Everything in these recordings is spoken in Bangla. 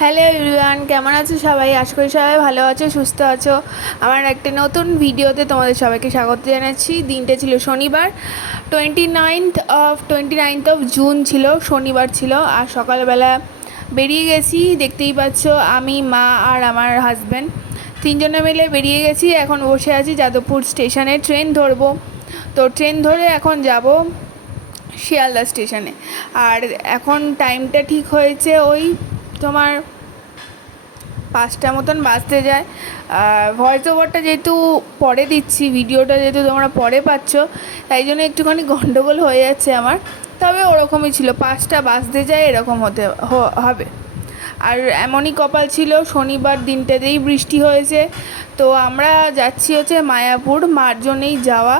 হ্যালো এভরিওয়ান, কেমন আছো সবাই? আশা করি সবাই ভালো আছো, সুস্থ আছো। আমার একটা নতুন ভিডিওতে তোমাদের সবাইকে স্বাগত জানাচ্ছি। দিনটা ছিল শনিবার twenty ninth of twenty ninth of June ছিল, শনিবার ছিল। আর সকালবেলা বেরিয়ে গেছি, দেখতেই পাচ্ছ আমি, মা আর আমার হাজব্যান্ড তিনজনে মিলে বেরিয়ে গেছি, এখন বসে আছি যাদবপুর স্টেশনে। ট্রেন ধরবো। তো ট্রেন ধরে এখন যাব শিয়ালদা স্টেশনে। আর এখন টাইমটা ঠিক হয়েছে ওই তোমার পাঁচটা মতন বাজতে যায়। ভয়েস ওভারটা যেহেতু পরে দিচ্ছি ভিডিওটা যেহেতু তোমরা পরে পাচ্ছ, তাই জন্য একটুখানি গন্ডগোল হয়ে যাচ্ছে আমার। তবে ওরকমই ছিল, পাঁচটা বাজতে যায় এরকম হতে হবে। আর এমনই কপাল ছিল, শনিবার দিনটাতেই বৃষ্টি হয়েছে। তো আমরা যাচ্ছি হচ্ছে মায়াপুর মার জন্যেই যাওয়া।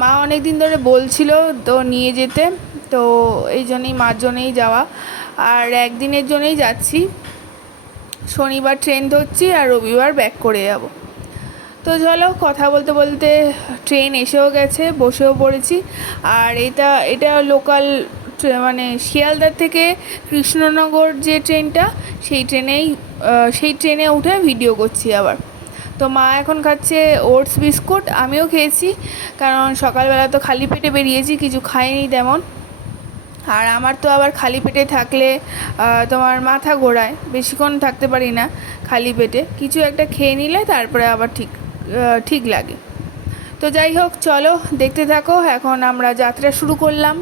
মা অনেক দিন ধরে বলছিল তো নিয়ে যেতে, তো এই জন্যই মার জন্যেই যাওয়া। আর একদিনের জন্যই যাচ্ছি। শনিবার ট্রেন ধরছি আর রবিবার ব্যাক করে যাব। তো চলো কথা বলতে বলতে ট্রেন এসেও গেছে, বসেও পড়েছি। আর এটা এটা লোকাল মানে শিয়ালদার থেকে কৃষ্ণনগর যে ট্রেনটা, সেই ট্রেনেই সেই ট্রেনে উঠে ভিডিও করছি আবার। তো মা এখন খাচ্ছে ওটস বিস্কুট, আমিও খেয়েছি। কারণ সকালবেলা তো খালি পেটে বেরিয়েছি, কিছু খাইনি তেমন। আর আমার তো আবার খালি পেটে থাকলে তোমার মাথা ঘোরায়, বেশিক্ষণ থাকতে পারি না খালি পেটে। কিছু একটা খেয়ে নিলে তারপরে আবার ঠিক ঠিক লাগে। তো যাই হোক, চলো, দেখতে থাকো, এখন আমরা যাত্রা শুরু করলাম।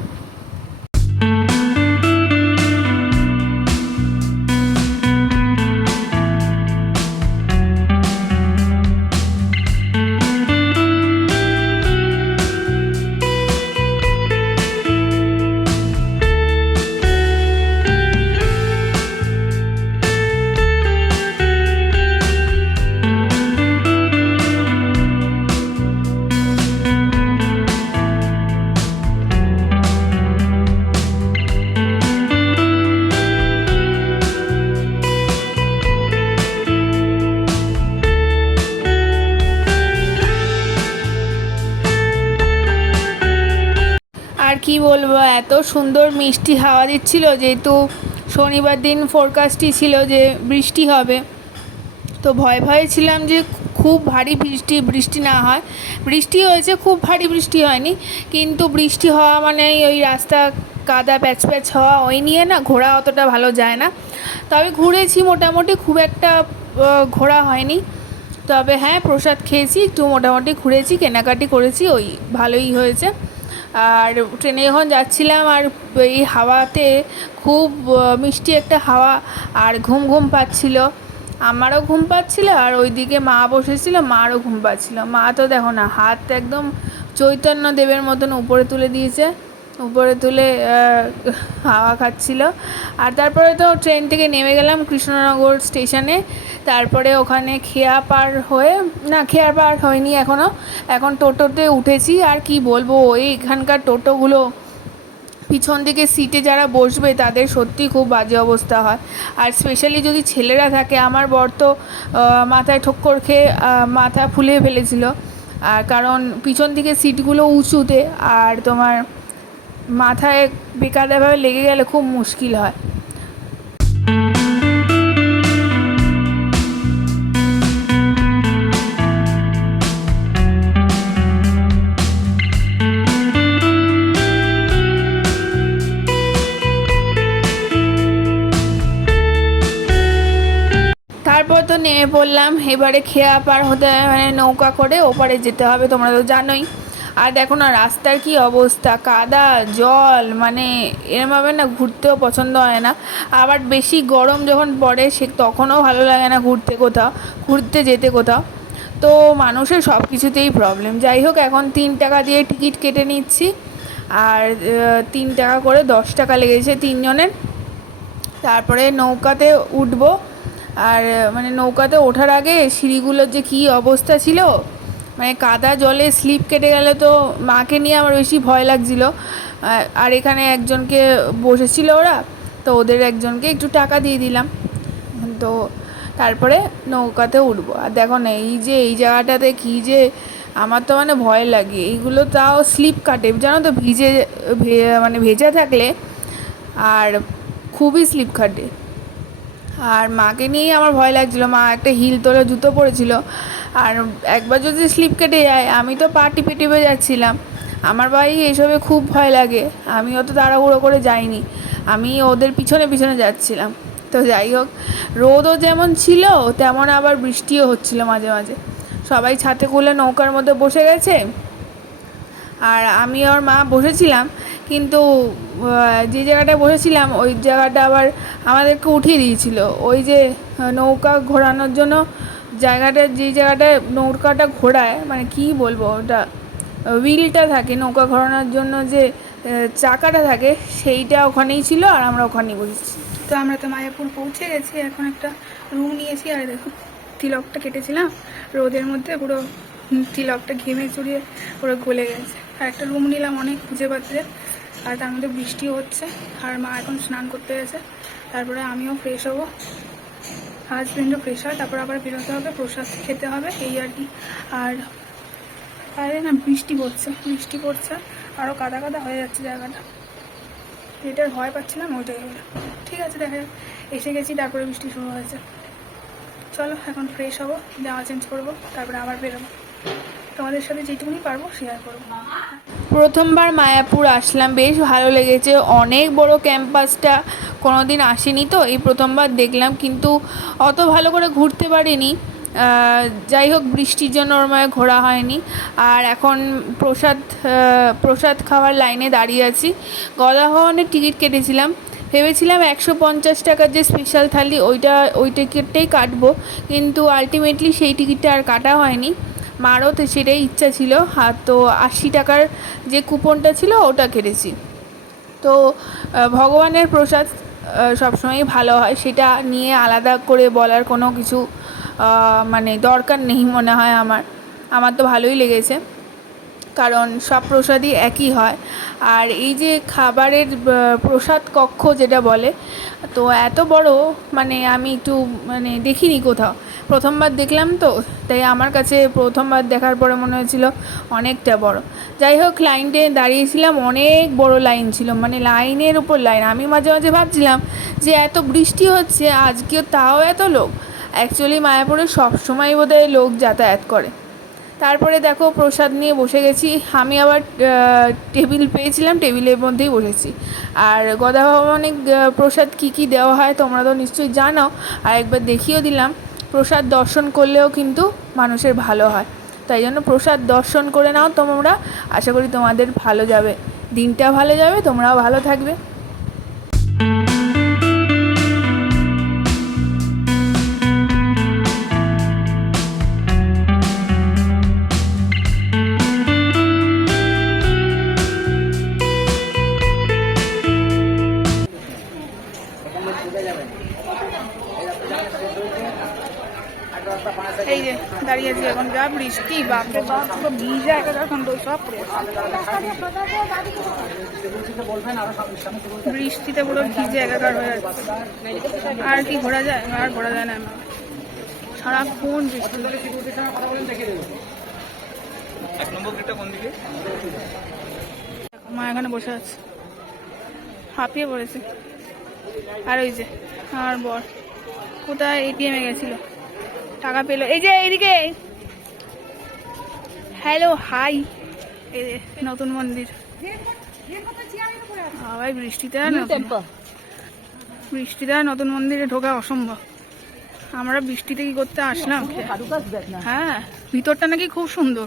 এত সুন্দর মিষ্টি হাওয়া দিচ্ছিল, যেহেতু শনিবার দিন ফোরকাস্টই ছিল যে বৃষ্টি হবে। তো ভয় ভয়ে ছিলাম যে খুব ভারী বৃষ্টি বৃষ্টি না হয়। বৃষ্টি হয়েছে, খুব ভারী বৃষ্টি হয়নি। কিন্তু বৃষ্টি হওয়া মানে ওই রাস্তা কাদা, প্যাচ প্যাচ হওয়া, ওই নিয়ে না ঘোরা অতটা ভালো যায় না। তবে ঘুরেছি মোটামুটি, খুব একটা ঘোরা হয়নি। তবে হ্যাঁ প্রসাদ খেয়েছি, একটু মোটামুটি ঘুরেছি, কেনাকাটি করেছি, ওই ভালোই হয়েছে। আর ট্রেনে যখন যাচ্ছিলাম আর এই হাওয়াতে খুব মিষ্টি একটা হাওয়া আর ঘুম ঘুম পাচ্ছিল। আমারও ঘুম পাচ্ছিল আর ওইদিকে মা বসেছিল, মারও ঘুম পাচ্ছিল। মা তো দেখো না, হাত একদম চৈতন্য দেবের মতন উপরে তুলে দিয়েছে। উপরে তুলে হাওয়া খাচ্ছিল। আর তারপরে তো ট্রেন থেকে নেমে গেলাম কৃষ্ণনগর স্টেশনে। তারপরে ওখানে খেয়া পার হয়ে, না, খেয়া পার হয়নি এখনও এখন টোটোতে উঠেছি। আর কি বলব এই এখানকার টোটোগুলো, পিছন দিকে সিটে যারা বসবে, তাদের সত্যি খুব বাজে অবস্থা হয়। আর স্পেশালি যদি ছেলেরা থাকে, আমার বর তো মাথায় ঠক্কর খেয়ে মাথা ফুলে ফেলেছিল। আর কারণ পিছন দিকে সিটগুলো উঁচুতে, আর তোমার মাথায় বেকায়দাভাবে লেগে গেলে খুব মুশকিল হয়। তারপর তো নেমে পড়লাম। এবারে খেয়া পার হতে মানে নৌকা করে ওপারে যেতে হবে, তোমরা তো জানোই। আর দেখো না, রাস্তার কি অবস্থা? কাদা, জল মানে এরমভাবে না ঘুরতেও পছন্দ হয় না। আবার বেশি গরম যখন পড়ে, সে তখনও ভালো লাগে না ঘুরতে কোথাও, ঘুরতে যেতে কোথাও। তো মানুষের সব কিছুতেই প্রবলেম যাই হোক, এখন তিন টাকা দিয়ে টিকিট কেটে নিচ্ছি। আর তিন টাকা করে দশ টাকা লেগেছে তিনজনের। তারপরে নৌকাতে উঠবো। আর মানে নৌকাতে ওঠার আগে সিঁড়িগুলোর যে কী অবস্থা ছিল মানে কাদা জলে স্লিপ কেটে গেলে তো মাকে নিয়ে আমার বেশি ভয় লাগছিল। আর- এখানে একজনকে বসেছিল ওরা, তো ওদের একজনকে একটু টাকা দিয়ে দিলাম। তো তারপরে নৌকাতে উঠবো। আর দেখো না, এই যে, এই জায়গাটাতে কী যে আমার তো মানে ভয় লাগে। এইগুলো তাও স্লিপ কাটে। জানো তো, ভিজে মানে ভেজা থাকলে আর খুবই স্লিপ কাটে। আর মাকে নিয়েই আমার ভয় লাগছিল। মা একটা হিল তোলা জুতো পরেছিল। আর একবার যদি স্লিপ কেটে যায়, আমি তো পা টিপে টিপে যাচ্ছিলাম। আমার ভাই এসবে খুব ভয় লাগে, আমি অত তাড়াহুড়ো করে যাইনি। আমি ওদের পিছনে পিছনে যাচ্ছিলাম। তো যাই হোক, রোদও যেমন ছিল, তেমন আবার বৃষ্টিও হচ্ছিল মাঝে মাঝে। সবাই ছাতে খুলে নৌকার মধ্যে বসে গেছে। আর আমি আর মা বসেছিলাম, কিন্তু যে জায়গাটায় বসেছিলাম, ওই জায়গাটা আবার আমাদেরকে উঠিয়ে দিয়েছিল। ওই যে নৌকা ঘোরানোর জন্য জায়গাটা, যে জায়গাটায় নৌকাটা ঘোরায় মানে কি বলব ওটা হুইলটা থাকে নৌকা ঘোরানোর জন্য যে চাকাটা থাকে, সেইটা ওখানেই ছিল আর আমরা ওখানেই বসেছি। তো আমরা তো মায়াপুর পৌঁছে গেছি, এখন একটা রুম নিয়েছি, আর দেখো তিলকটা কেটেছিলাম, রোদের মধ্যে পুরো তিলকটা ঘেমে চুরিয়ে পুরো গলে গেছে। আর একটা রুম নিলাম অনেক খুঁজে পাত্রে আর তার মধ্যে বৃষ্টি হচ্ছে, আর মা এখন স্নান করতে গেছে, তারপরে আমিও ফ্রেশ হব। হাজবেন্ডও ফ্রেশ প্রেশার তারপর আবার বেরোতে হবে, প্রসাদ খেতে হবে, এই আর কি। আর বাইরে না বৃষ্টি পড়ছে বৃষ্টি পড়ছে আরও কাদা কাদা হয়ে যাচ্ছে জায়গাটা। যেটার ভয় পাচ্ছিলাম, ওইটাই হলো। ঠিক আছে, দেখা যাক। এসে গেছি, তারপরে বৃষ্টি শুরু হয়েছে। চলো, এখন ফ্রেশ হব জামা চেঞ্জ করব, তারপরে আবার বেরোবো। তোমাদের সাথে যেটুকুনি পারব শেয়ার করব। প্রথমবার মায়াপুর আসলাম, বেশ ভালো লেগেছে। অনেক বড় ক্যাম্পাসটা কোনো দিন আসেনি তো, এই প্রথমবার দেখলাম, কিন্তু অত ভালো করে ঘুরতে পারিনি। যাই হোক, বৃষ্টির জন্য ওর মধ্যে ঘোরা হয়নি। আর এখন প্রসাদ প্রসাদ খাওয়ার লাইনে দাঁড়িয়ে আছি। গদাভবনের টিকিট কেটেছিলাম। ভেবেছিলাম একশো পঞ্চাশ টাকার যে স্পেশাল থালি, ওইটা, ওই টিকিটটাই কাটবো। কিন্তু আলটিমেটলি সেই টিকিটটা আর কাটা হয়নি। মারও তো সেটাই ইচ্ছা ছিল। আর তো আশি টাকার যে কুপনটা ছিল, ওটা কেটেছি। তো ভগবানের প্রসাদ সবসময়ই ভালো হয়। সেটা নিয়ে আলাদা করে বলার কোনো কিছু মানে দরকার নেই মনে হয় আমার। আমার তো ভালোই লেগেছে। কারণ সব প্রসাদই একই হয়। আর এই যে খাবারের প্রসাদ কক্ষ যেটা বলে, তো এত বড় মানে আমি একটু মানে দেখিনি কোথাও। প্রথমবার দেখলাম তো, তাই আমার কাছে প্রথমবার দেখার পরে মনে হয়েছিল অনেকটা বড়। যাই হোক লাইনটে দাঁড়িয়েছিলাম, অনেক বড় লাইন ছিল মানে লাইনের উপর লাইন আমি মাঝে মাঝে ভাবছিলাম যে এত বৃষ্টি হচ্ছে, আজকেও তাও এত লোক? অ্যাকচুয়ালি মায়াপুরে সবসময় বোধহয় লোক যাতায়াত করে। তারপরে দেখো, প্রসাদ নিয়ে বসে গেছি। আমি আবার টেবিল পেয়েছিলাম টেবিলের মধ্যেই বসেছি। আর গদা ভবনে প্রসাদ কী কী দেওয়া হয় তোমরা তো নিশ্চয়ই জানো। আর একবার দেখিয়েও দিলাম। প্রসাদ দর্শন করলেও কিন্তু মানুষের ভালো হয়। তাই জন্য প্রসাদ দর্শন করে নাও, তোমরা। আশা করি তোমাদের ভালো যাবে। দিনটা ভালো যাবে, তোমরাও ভালো থাকবে। দাঁড়িয়ে আছি এখন যা বৃষ্টি বাপরে বাপ পুরো ভিজা একাকার এখন তো সব বৃষ্টিতে পুরো ভিজে একাকার হয়ে যাচ্ছে। আর কি ঘোরা যায়? আর ঘোরা যায় না আমার সারাক্ষণ বৃষ্টি। মা এখানে বসে আছে। হাঁপিয়ে পড়েছে। আর ওই যে আমার বর। কোথায় এটিএমে গেছিল? টাকা পেল। এই যে এইদিকে। হ্যালো হাই এই নতুন মন্দির। ভাই বৃষ্টিতে বৃষ্টিতে নতুন মন্দিরে ঢোকা অসম্ভব। আমরা বৃষ্টিতে কি করতে আসলাম? হ্যাঁ ভিতরটা নাকি খুব সুন্দর।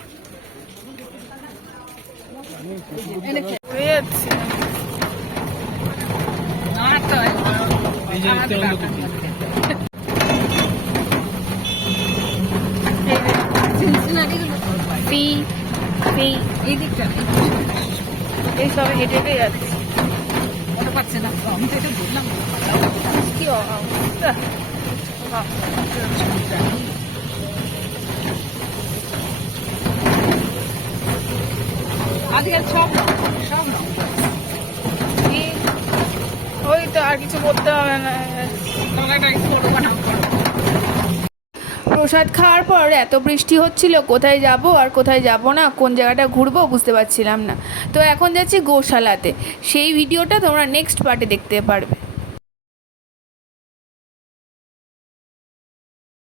যাচ্ছে। এই দিকটা এই সব হেঁটে হেঁটে যাচ্ছে। কি অবস্থা? ওই তো আর কিছু করতে হবে না। প্রসাদ খাওয়ার পর এত বৃষ্টি হচ্ছিল, কোথায় যাব আর কোথায় যাব না, কোন জায়গাটা ঘুরবো বুঝতে পারছিলাম না। তো এখন যাচ্ছি গোশালাতে। সেই ভিডিওটা তোমরা নেক্সট পার্টে দেখতে পারবে।